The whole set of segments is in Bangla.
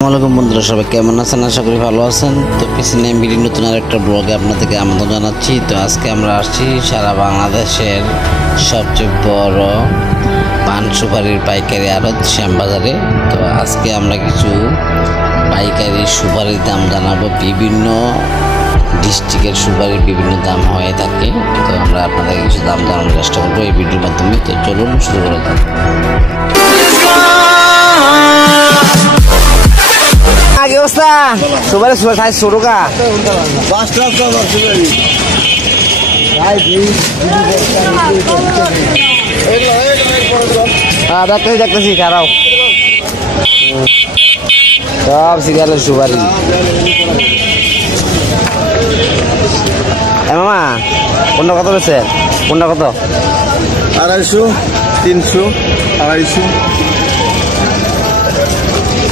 আসসালামু বন্ধুরা, সবাই কেমন আছেন? আশা করি ভালো আছেন। তো পিছনে বিডি নতুন আরেকটা ব্লগে আপনাদেরকে আমন্ত্রণ জানাচ্ছি। তো আজকে আমরা আসছি সারা বাংলাদেশের সবচেয়ে বড় পান সুপারির পাইকারি আড়ত শ্যামবাজারে। তো আজকে আমরা কিছু পাইকারি সুপারির দাম জানাবো। বিভিন্ন ডিস্ট্রিক্টের সুপারির বিভিন্ন দাম হয়ে থাকে। তো আমরা আপনাদেরকে কিছু দাম জানানোর চেষ্টা করবো এই ভিডিওর মাধ্যমে। তো চলুন শুরু করা যাক। কি অবস্থা? সুপারি সাইজ ছোট কা দেখতেছি খারাপ সব সিরিয়ালের সুপারি। মামা কোনটা কত রয়েছে? কোনটা কত? 250, 300, 250।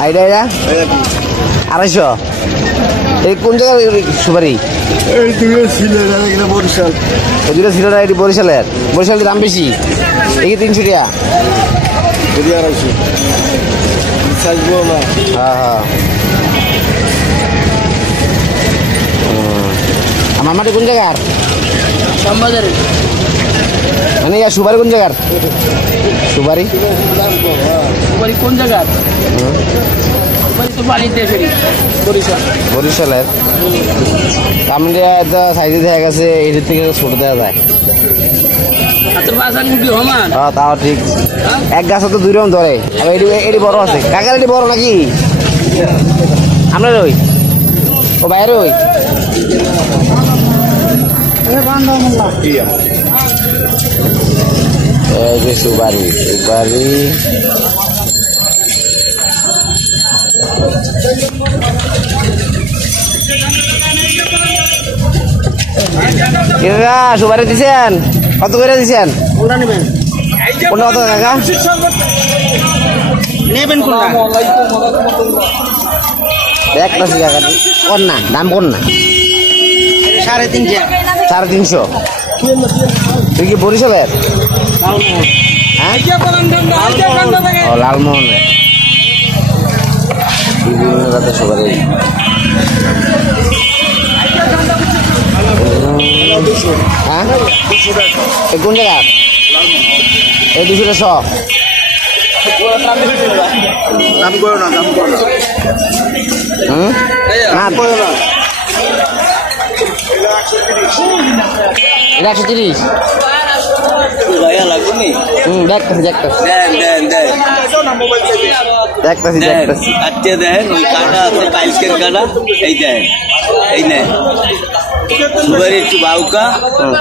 আইডিয়া 250। এই কোন জায়গার সুপারি? এই দুটো সিলেট আর একটা বরিশাল। ওই দুটো সিলেট আর এটি বরিশালের। বরিশালের দাম বেশি, এই 300 টাকা। যদি 250 সাইজবো না। হ্যাঁ আমার মাটি কোন জায়গার? শ্যামবাজারে। মানে সুপারি কোন জায়গার? সুপারি সুপারি কোন জায়গার? বরিশালের। আমরা সাইজে দেখা গেছে এটির থেকে ছোট দেওয়া যায়। হ্যাঁ তাও ঠিক। এক গাছে তো 2 রকম ধরে। আবার এটি বড় আছে। কাকার এটি বড় নাকি? আপনার ওই ও বাইরে ওই সুপারি সুপারি সুপারি দিছেন? কত করে দিছেন? কোনটা কত কাকা নেবেন? কোনটা দেখতেছি কাকা কোন না দাম কোন না? 350। তুই কি বরিশালের? হ্যাঁ লালমোহনের বিভিন্ন জাতের সুপারি। হ্যাঁ কোন জায়গা? এই 200 দাম করো না, দাম করো না। না এটা 130। দেখতেছি দেখেন ওই কাটা আছে, পাইলসের কাটা। এই দেখেন, এই নেন সুপারি একটু বাউকা,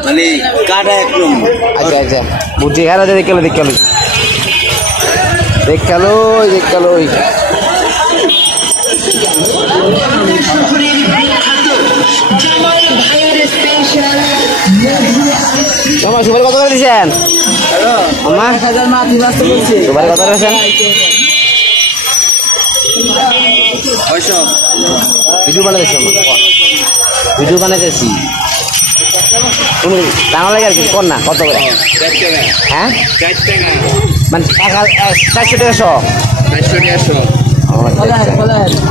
মানে কাটা এক নম্বর। আচ্ছা বুঝছি। হ্যাঁ দেখালো তোমার সুপারি কত করে দিচ্ছেন? সুপারি কত করেছেন? ভিডিও বানাইতেছি তুমি বাংলা আর কি কর না। কত করে? হ্যাঁ মানে 400 টাকা শো।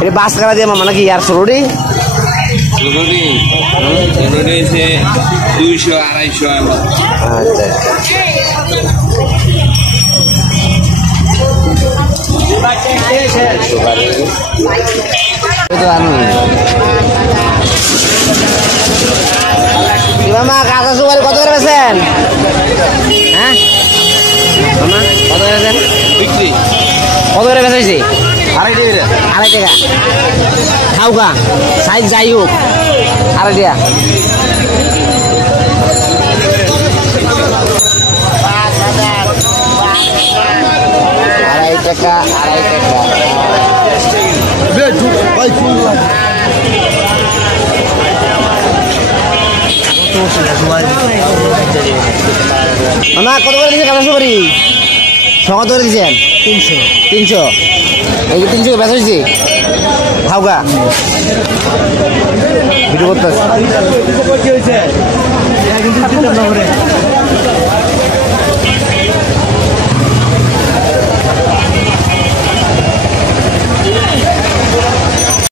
এটা বাস কাটা দিয়ে মামা নাকি? আর সরুরি 200, 250। আচ্ছা মামা কাঁচা সুপারি কত করে বেছেন? হ্যাঁ মামা কত করে বেছেন? বিক্রি কত করে বেচেছি? 2.5 টাকা। খাওকা সাইজ যাই হোক 2.5 টাকা। 2.5 টাকা। মামা কত করে দিয়েছে কাঁচা সুপারি? কত করে দিয়েছেন? 300। এই যে 300 বেচা হয়েছে খাওকা ভিডিও করতে।